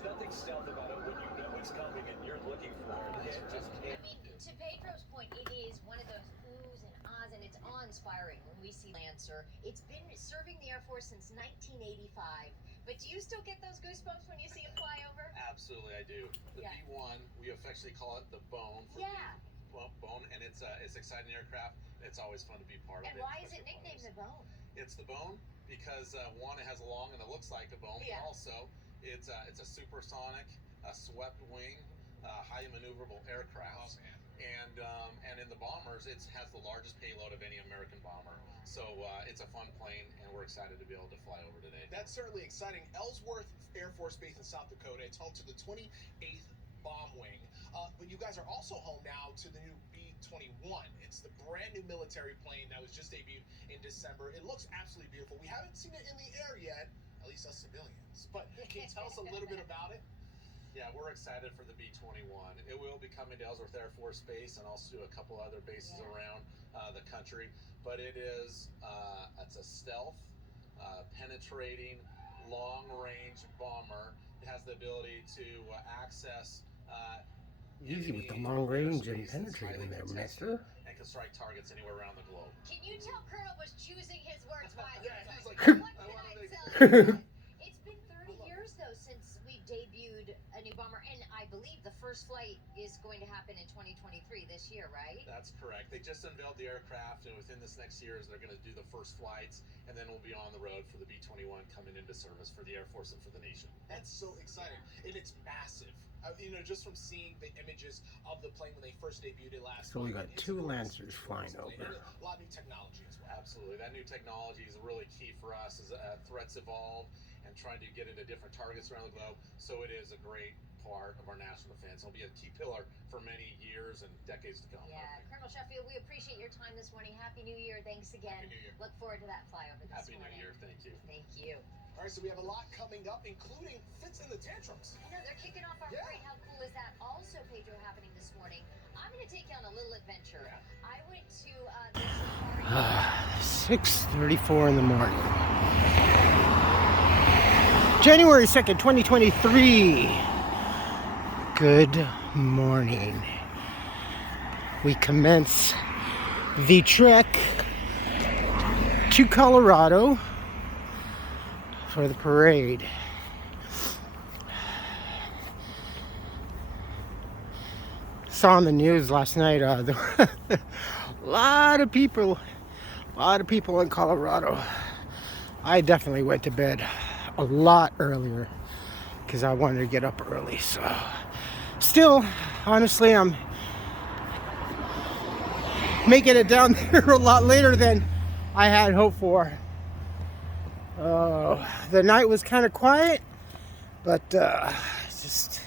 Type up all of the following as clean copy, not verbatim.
There's nothing stealth about it when you know it's coming and you're looking for it. I mean, to Pedro's point, it is one of those oohs and ahs, and it's awe-inspiring when we see Lancer. It's been serving the Air Force since 1985. But do you still get those goosebumps when you see it fly over? Absolutely, I do. The B1, we affectionately call it the Bone. Bone, and it's exciting aircraft. It's always fun to be part of it. And why is it nicknamed the Bone? It's the Bone because one, it has a long and it looks like a bone. But also, it's a supersonic, swept wing, highly maneuverable aircraft. And in the bombers, it has the largest payload of any American bomber. So it's a fun plane, and we're excited to be able to fly over today. That's certainly exciting. Ellsworth Air Force Base in South Dakota. It's home to the 28th Bomb Wing. But you guys are also home now to the new B-21. It's the brand new military plane that was just debuted in December. It looks absolutely beautiful. We haven't seen it in the air yet, at least us civilians. But can you tell us a little bit about it? Yeah, we're excited for the B-21. It will be coming to Ellsworth Air Force Base and also a couple other bases around the country. But it's a stealth, penetrating, long-range bomber. It has the ability to access easy with the long range and penetrating there, mister. And can strike targets anywhere around the globe. Can you tell Colonel was choosing his words wisely? He's like, What can I tell you? It's been 30 years, though, since we debuted a new bomber, and I believe the first flight is going to happen in 2023 this year, right? That's correct. They just unveiled the aircraft, and within this next year, they're going to do the first flights, and then we'll be on the road for the B-21 coming into service for the Air Force and for the nation. That's so exciting, and it's massive. Just from seeing the images of the plane when they first debuted it last So we got two Lancers flying over. A lot of new technology as well. Absolutely. That new technology is really key for us as threats evolve and trying to get into different targets around the globe. So it is a great part of our national defense. It'll be a key pillar for many years and decades to come. Yeah, Colonel Sheffield, we appreciate your time this morning. Happy New Year. Thanks again. Happy New Year. Look forward to that flyover this morning. Happy New Year. Thank you. Thank you. All right, so we have a lot coming up, including Fits in the Tantrums. I know, they're kicking off our parade. How cool is that? Also, Pedro, happening this morning. I'm going to take you on a little adventure. I went to the safari. 6:34 in the morning. January 2nd, 2023. Good morning. We commence the trek to Colorado for the parade. Saw on the news last night there were a lot of people in Colorado. I definitely went to bed a lot earlier because I wanted to get up early. So still, honestly, I'm making it down there a lot later than I had hoped for. The night was kind of quiet, but just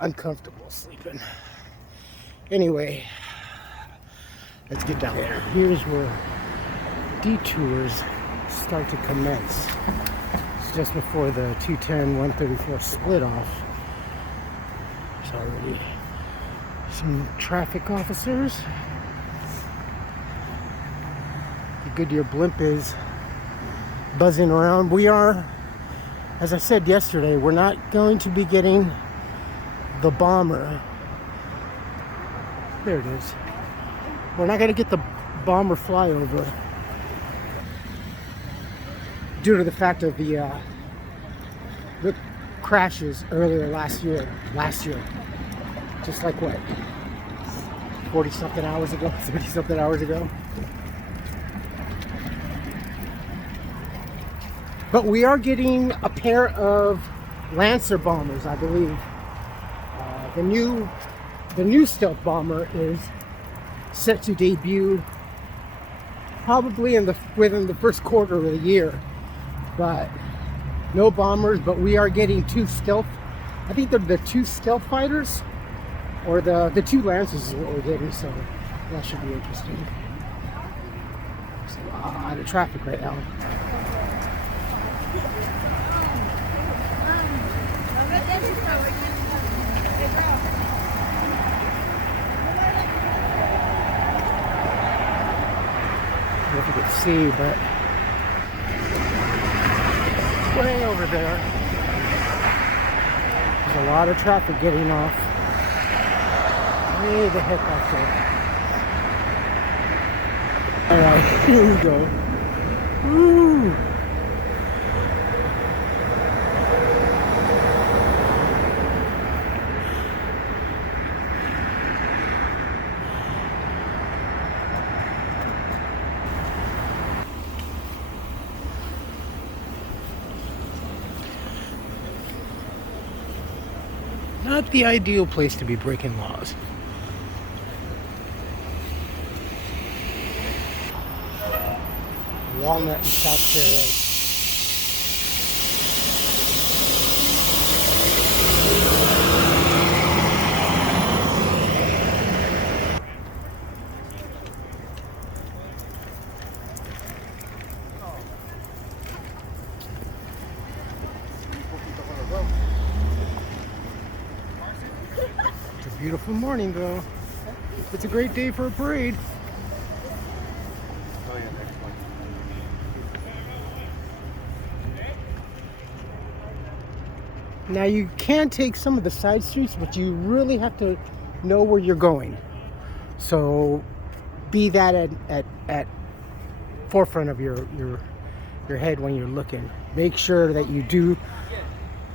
uncomfortable sleeping. Anyway, let's get down there. Here's where detours start to commence. It's just before the 210-134 split off. There's already some traffic officers. The Goodyear blimp is buzzing around. We are, as I said yesterday, we're not going to be getting the bomber. There it is. We're not going to get the bomber flyover due to the fact of the crashes earlier last year. Just like what? 40-something hours ago? 30-something hours ago? But we are getting a pair of Lancer bombers, I believe. The new stealth bomber is set to debut probably within the first quarter of the year. But no bombers, but we are getting two stealth. I think they're the two stealth fighters, or the two Lancers is what we're getting. So that should be interesting. There's a lot of traffic right now. I don't know if you can see, but way over there There's a lot of traffic getting off. Way the heck off there. Alright, here we go. Woo! Not the ideal place to be breaking laws. Walnut and South Fair Road. It's a beautiful morning though. It's a great day for a parade. Now you can take some of the side streets, but you really have to know where you're going. So be that at forefront of your head when you're looking. Make sure that you do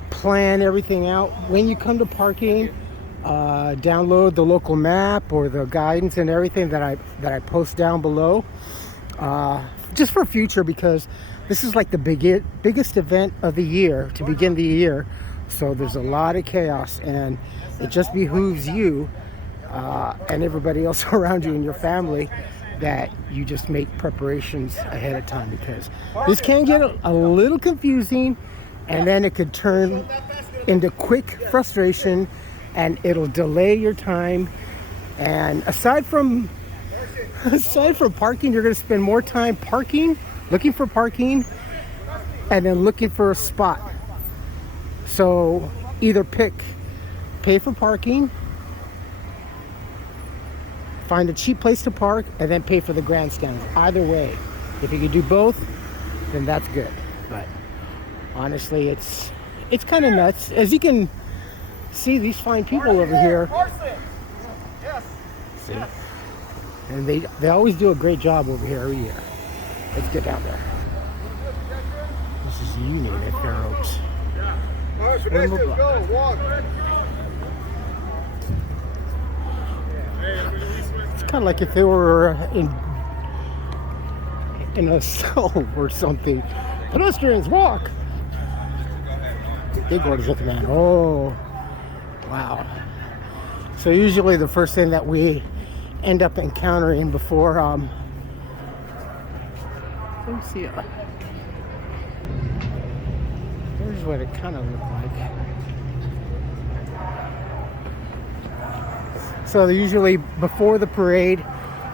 plan everything out. When you come to parking, download the local map or the guidance and everything that I post down below. Just for future, because this is like the biggest event of the year to begin the year. So there's a lot of chaos, and it just behooves you and everybody else around you and your family that you just make preparations ahead of time, because this can get a little confusing, and then it could turn into quick frustration, and it'll delay your time. And aside from parking, you're going to spend more time looking for parking, and then looking for a spot. So either pay for parking, find a cheap place to park, and then pay for the grandstands. Either way, if you can do both, then that's good. But honestly, it's kind of nuts. As you can see, these fine people over here. See? And they always do a great job over here every year. Let's get down there. This is Union at Fair Oaks. Go, walk. It's kind of like if they were in a cell or something. Pedestrians, walk. The big word is looking at. Oh, wow. So usually the first thing that we end up encountering before let me see. Here's what it kind of looked like. So usually before the parade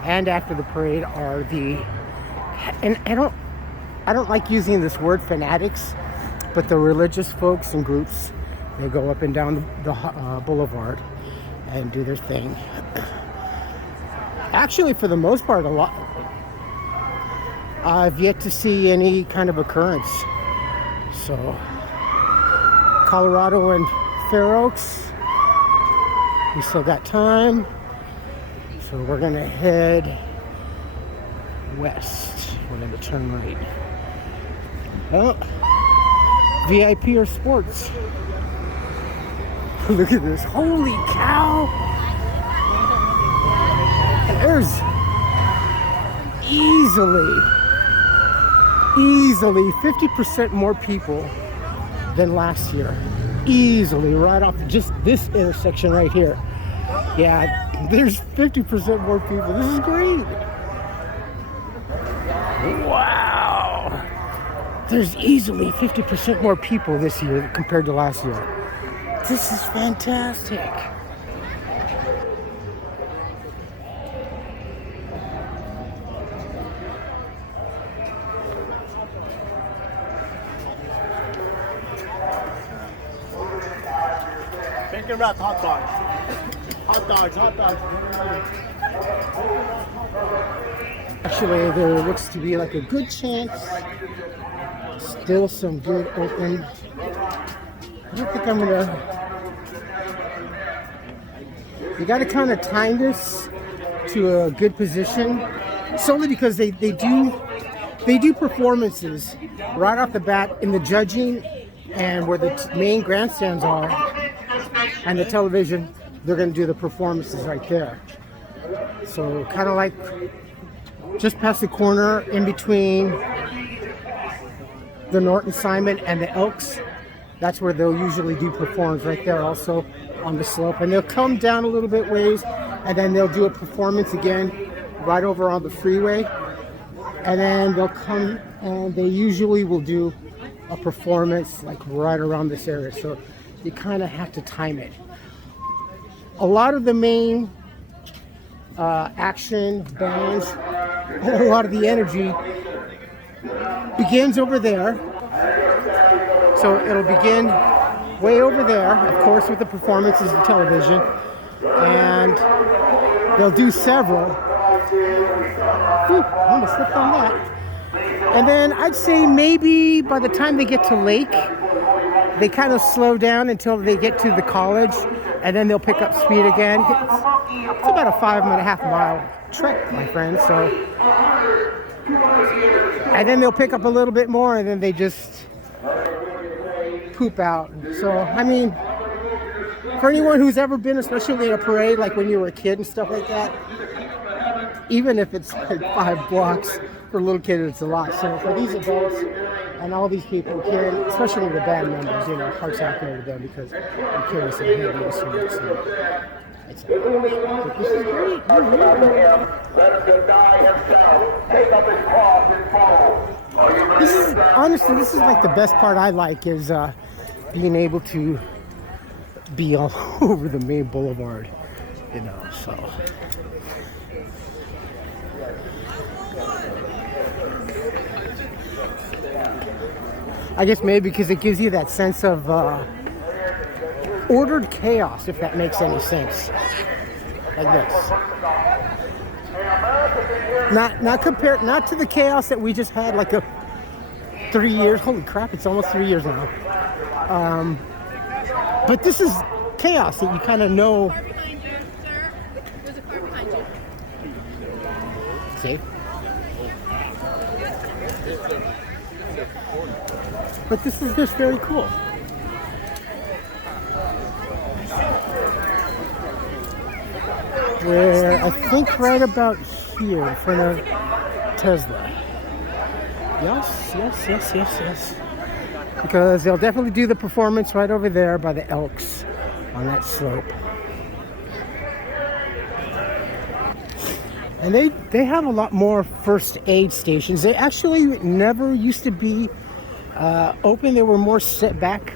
and after the parade are and I don't like using this word fanatics, but the religious folks and groups. They go up and down the boulevard and do their thing. Actually, for the most part, I've yet to see any kind of occurrence. So Colorado and Fair Oaks, we still got time, so we're gonna head west. We're gonna turn right. Oh, VIP or sports. Look at this, holy cow. There's easily 50% more people than last year. Easily, right off just this intersection right here. Yeah, there's 50% more people. This is great. Wow. There's easily 50% more people this year compared to last year. This is fantastic. Bacon wrapped hot dogs. Hot dogs. Actually, there looks to be like a good chance. Still some good open. I don't think I'm gonna You got to kind of time this to a good position, solely because they do performances right off the bat in the judging and where the main grandstands are and the television. They're going to do the performances right there. So kind of like just past the corner in between the Norton Simon and the Elks. That's where they'll usually do performance right there also on the slope. And they'll come down a little bit ways and then they'll do a performance again right over on the freeway. And then they'll come and they usually will do a performance like right around this area. So you kind of have to time it. A lot of the main action bands and a lot of the energy begins over there. So it'll begin way over there, of course, with the performances and television. And they'll do several. Whew, I almost slipped on that. And then I'd say maybe by the time they get to Lake, they kind of slow down until they get to the college, and then they'll pick up speed again. It's about a 5.5 mile trek, my friend. So, and then they'll pick up a little bit more, and then they just poop out. So, I mean, for anyone who's ever been, especially in a parade, like when you were a kid and stuff like that, even if it's like 5 blocks, for a little kid, it's a lot. So for these adults and all these people carrying, especially the band members, you know, hearts out there to them because they're carrying some heavy instruments. So it's this is great. This is honestly, this is like the best part I like is being able to be all over the main boulevard, you know. So. I guess maybe because it gives you that sense of ordered chaos, if that makes any sense. Like this. Not to the chaos that we just had like 3 years. Holy crap, it's almost 3 years now. But this is chaos that you kind of know. Car behind you, sir. There's a car behind you. See? But this is just very cool. Where I think right about here in front of Tesla. Yes. Because they'll definitely do the performance right over there by the Elks on that slope. And they have a lot more first aid stations. They actually never used to be open. They were more set back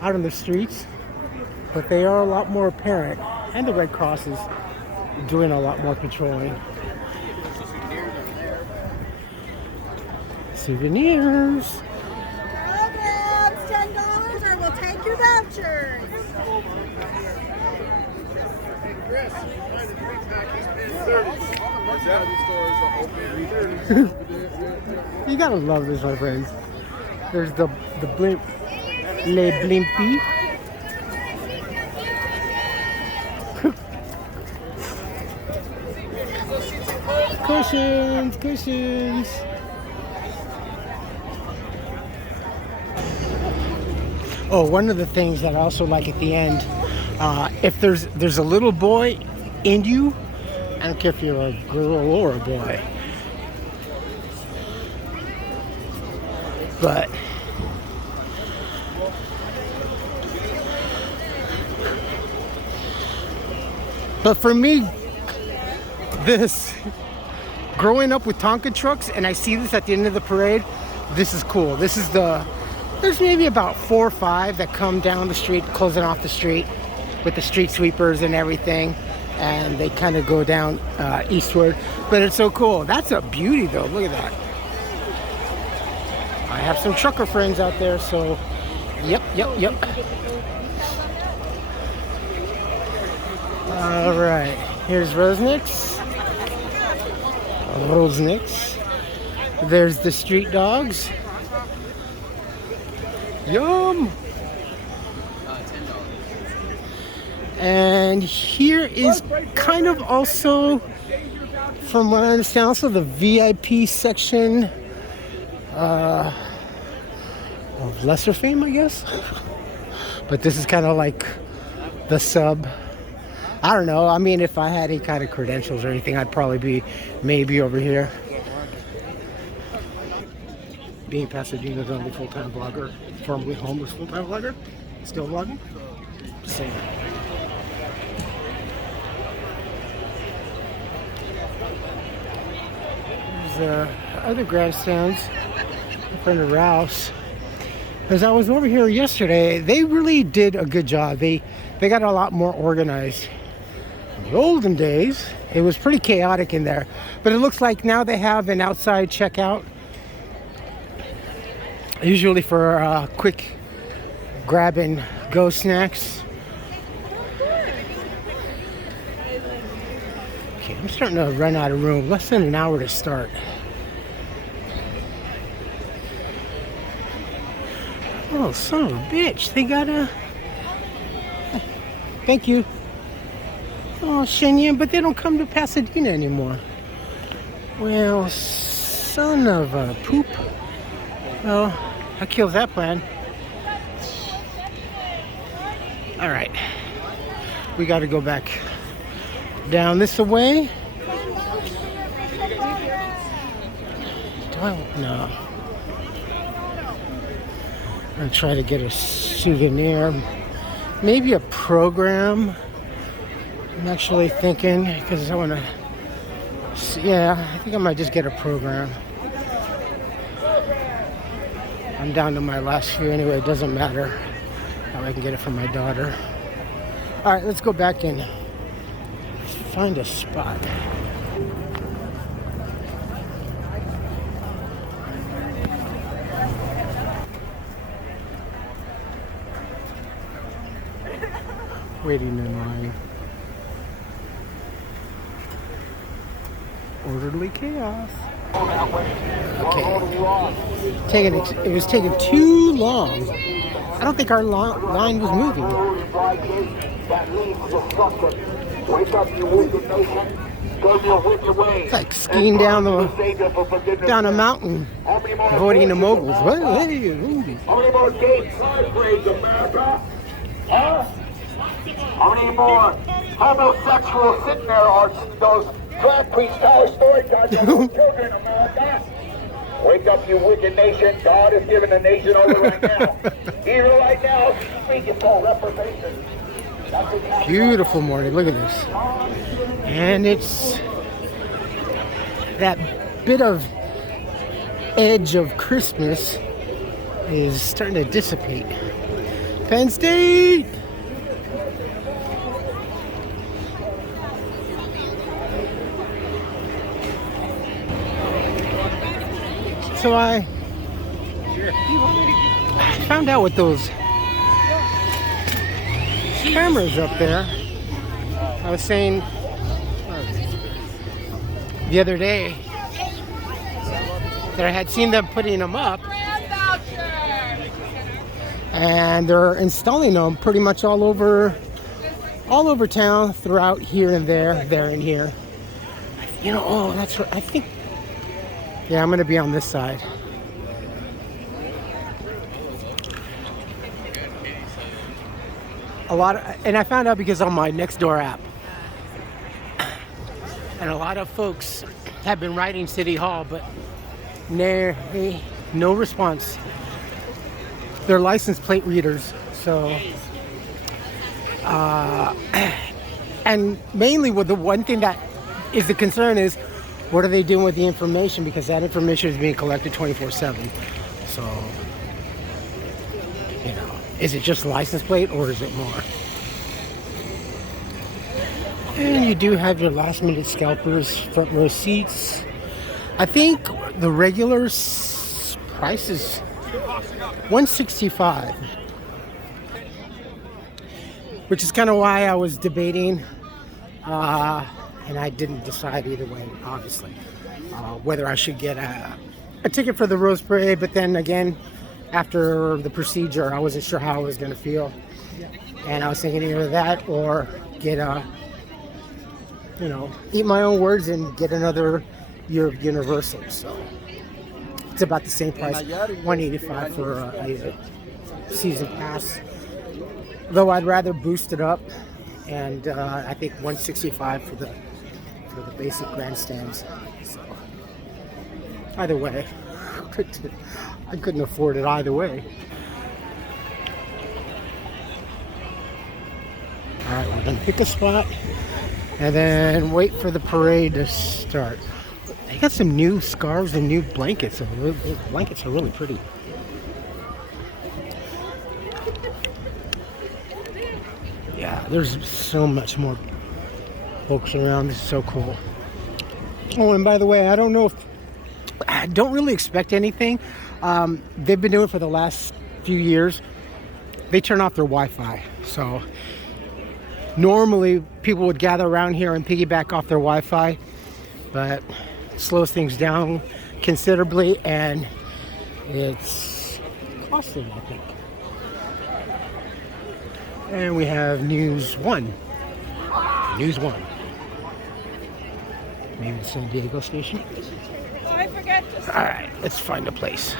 out on the streets, but they are a lot more apparent. And the Red Cross is doing a lot more patrolling. Souvenirs. Programs, $10 or we'll take your vouchers. You gotta love this, my friends. There's the blimp, Le Blimpy. Cushions. Oh, one of the things that I also like at the end, if there's a little boy in you, I don't care if you're a girl or a boy, but for me, this, growing up with Tonka trucks, and I see this at the end of the parade, this is cool. This is there's maybe about 4 or 5 that come down the street, closing off the street with the street sweepers and everything, and they kind of go down eastward. But it's so cool. That's a beauty though, look at that. I have some trucker friends out there, so yep. All right, here's Rosnick's. There's the street dogs. Yum! And here is kind of also, from what I understand, also the VIP section of lesser fame, I guess. But this is kind of like the sub. I don't know. I mean, if I had any kind of credentials or anything, I'd probably be maybe over here. Being Pasadena's only full-time vlogger, formerly homeless full-time vlogger, still vlogging. Just saying. There's other grandstands in front of Ralph's. As I was over here yesterday, they really did a good job. They got a lot more organized. In the olden days, it was pretty chaotic in there, but it looks like now they have an outside checkout, usually for quick grab and go snacks. Okay, I'm starting to run out of room. Less than an hour to start. Oh, son of a bitch. They got a... Thank you. Oh, Shenyang, but they don't come to Pasadena anymore. Well, son of a poop. Well, that kills that plan. All right. We got to go back down this way. No. I'm going to try to get a souvenir. Maybe a program. I'm actually thinking, because I want to, yeah, I think I might just get a program. I'm down to my last few anyway, it doesn't matter how I can get it from my daughter. All right, let's go back and find a spot. Waiting in line. Orderly chaos. Okay. It was taking too long. I don't think our line was moving. It's like skiing down a mountain, avoiding the moguls. What? How many more gay car parades, America? Huh? How many more homosexuals sitting there are those drag queens telling story times to those children, America? Wake up, you wicked nation. God is giving the nation over right now. Even right now, speaking for reprobation. Beautiful morning. Look at this. And it's that bit of edge of Christmas is starting to dissipate. Penn State! So I found out with those cameras up there. I was saying the other day that I had seen them putting them up, and they're installing them pretty much all over town, throughout here and there and here. You know, oh, that's right. I think. Yeah, I'm going to be on this side. And I found out because on my Nextdoor app. And a lot of folks have been writing City Hall, but no response. They're license plate readers, so. And mainly with the one thing that is the concern is, what are they doing with the information? Because that information is being collected 24/7. So, you know, is it just license plate or is it more? And you do have your last minute scalpers, front row seats. I think the regular price is $165, which is kind of why I was debating. And I didn't decide either way, obviously, whether I should get a ticket for the Rose Parade. But then again, after the procedure. I wasn't sure how I was going to feel. And I was thinking either that or get you know, eat my own words and get another year of Universal. So it's about the same price, $185 for a season pass. Though I'd rather boost it up, and I think $165 for the basic grandstands. So either way, I couldn't afford it either way. All right, we're gonna pick a spot and then wait for the parade to start. They got some new scarves and new blankets. The blankets are really pretty. Yeah, there's so much more folks around. This is so cool. Oh, and by the way, I don't really expect anything. They've been doing it for the last few years. They turn off their Wi-Fi. So normally people would gather around here and piggyback off their Wi-Fi, but it slows things down considerably, and it's costly, I think. And we have News 1. News 1. Maybe the San Diego station. Oh, I forgot to. All right, let's find a place.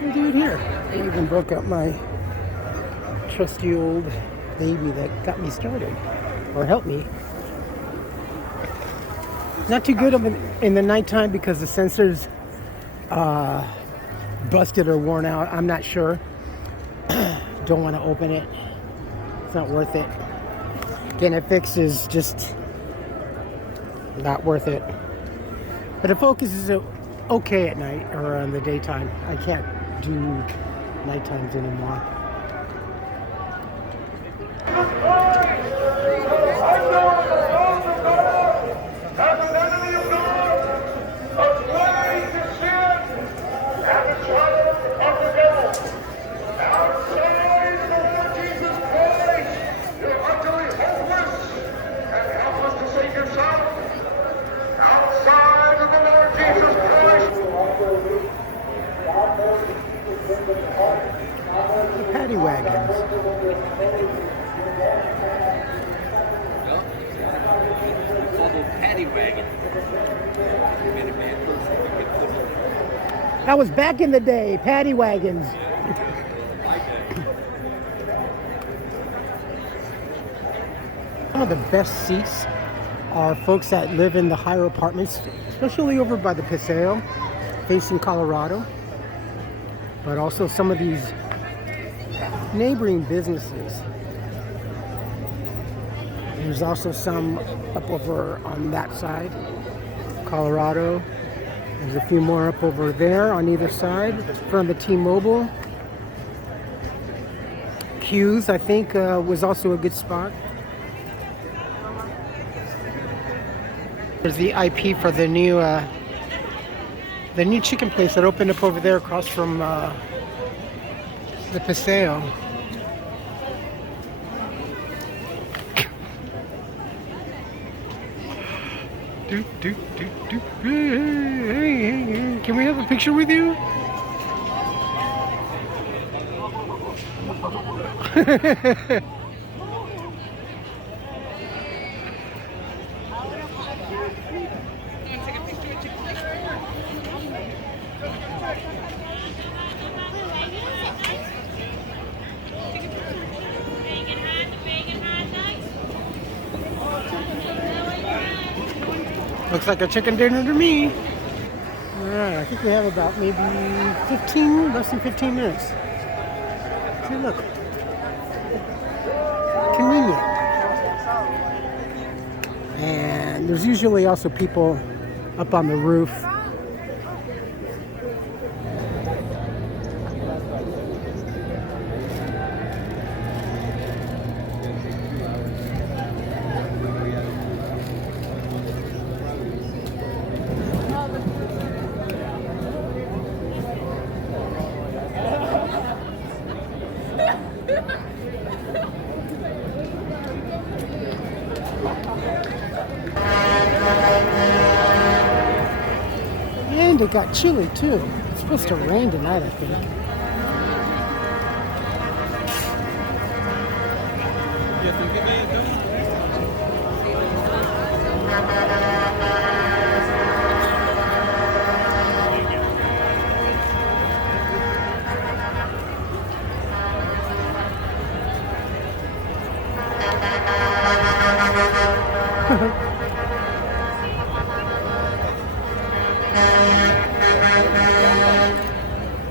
We'll do it here. I even broke up my trusty old baby that got me started, or helped me. Not too good in the nighttime because the sensors busted or worn out. I'm not sure. Don't want to open it. It's not worth it. Getting it fixed is just not worth it. But the focus is okay at night or in the daytime. I can't do night times anymore. Paddy wagons. Paddy wagon. That was back in the day, paddy wagons. Some of the best seats are folks that live in the higher apartments, especially over by the Paseo, facing Colorado. But also some of these neighboring businesses. There's also some up over on that side, Colorado. There's a few more up over there on either side, from the T-Mobile. Q's, I think, was also a good spot. There's the IP for the new chicken place that opened up over there across from the Paseo. Hey, can we have a picture with you? Looks like a chicken dinner to me. Alright, I think we have about maybe less than 15 minutes. See, look. Convenient. And there's usually also people up on the roof. And it got chilly too. It's supposed to rain tonight, I think.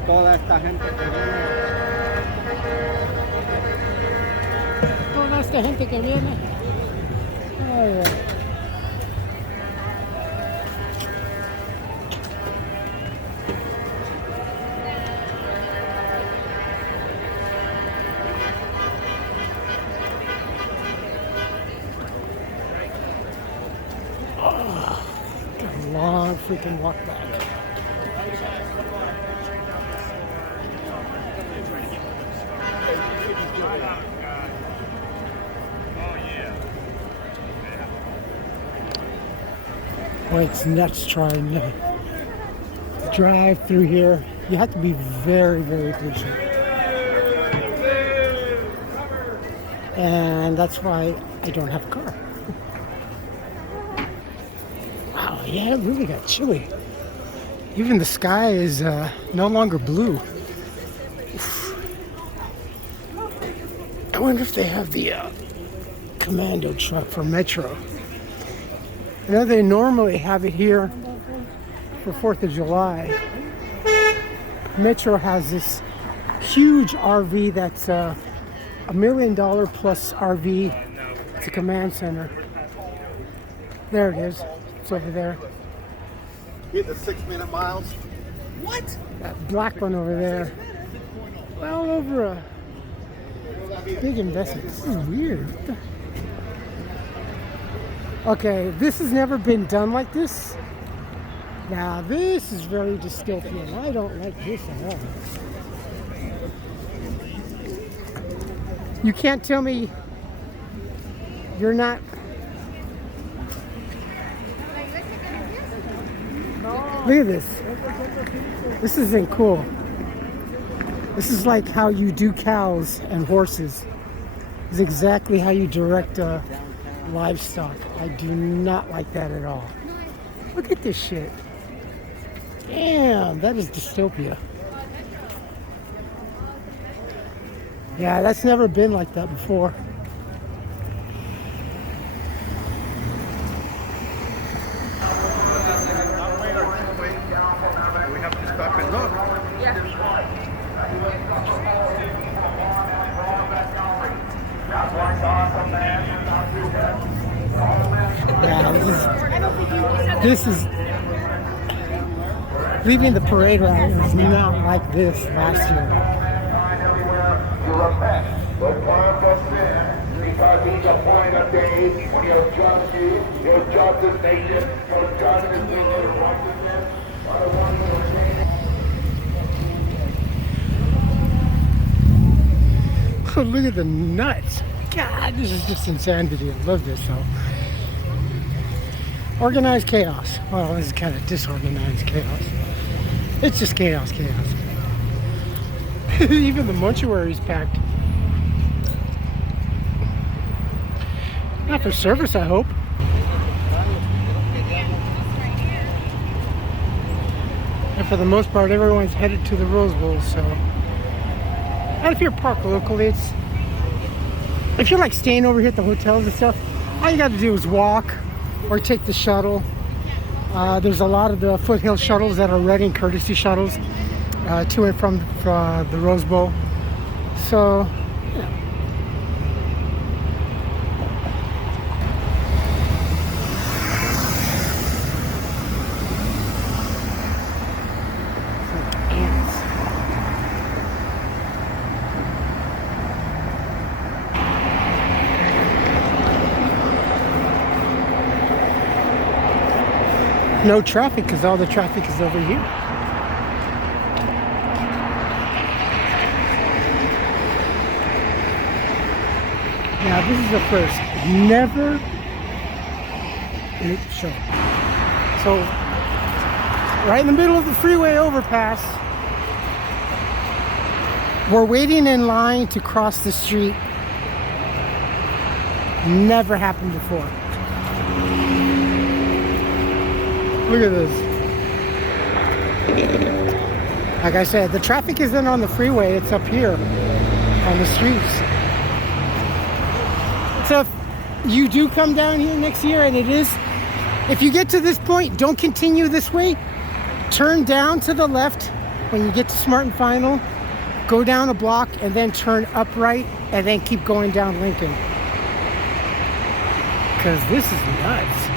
Toda esta gente que viene. Toda esta gente que viene. Oh, got a long freaking walk back. Boy, it's nuts trying to drive through here. You have to be very, very patient. And that's why I don't have a car. Wow, yeah, it really got chilly. Even the sky is no longer blue. Oof. I wonder if they have the commando truck for Metro. I know they normally have it here for 4th of July. Metro has this huge RV that's $1 million plus RV. It's a command center. There it is. It's over there. Get the 6-minute miles. What? That black one over there. Well over a big investment. This is weird. Okay, this has never been done like this. Now this is very dystopian. I don't like this at all. You can't tell me you're not. Look at this. This isn't cool. This is like how you do cows and horses. This is exactly how you direct livestock. I do not like that at all. Look at this shit. Damn, that is dystopia. Yeah, that's never been like that before. We have to stop and look. Yeah, this is leaving the parade route was not like this last year. Because he's a point of day when your justice nation, your justice nation, your righteousness are the ones who are saying. Look at the nuts. God, this is just insanity. I love this though. Organized chaos. Well, this is kind of disorganized chaos. It's just chaos. Even the mortuary's packed. Not for service, I hope. And for the most part, everyone's headed to the Rose Bowl, so. And if you're parked locally, if you're like staying over here at the hotels and stuff, all you got to do is walk or take the shuttle. There's a lot of the foothill shuttles that are running, courtesy shuttles, to and from the Rose Bowl. So, yeah. No traffic because all the traffic is over here. Now this is the first. Never show. So right in the middle of the freeway overpass, we're waiting in line to cross the street. Never happened before. Look at this. Like I said, the traffic isn't on the freeway, it's up here on the streets. So if you do come down here next year, and it is, if you get to this point, don't continue this way. Turn down to the left when you get to Smart and Final. Go down a block and then turn upright and then keep going down Lincoln. Because this is nuts.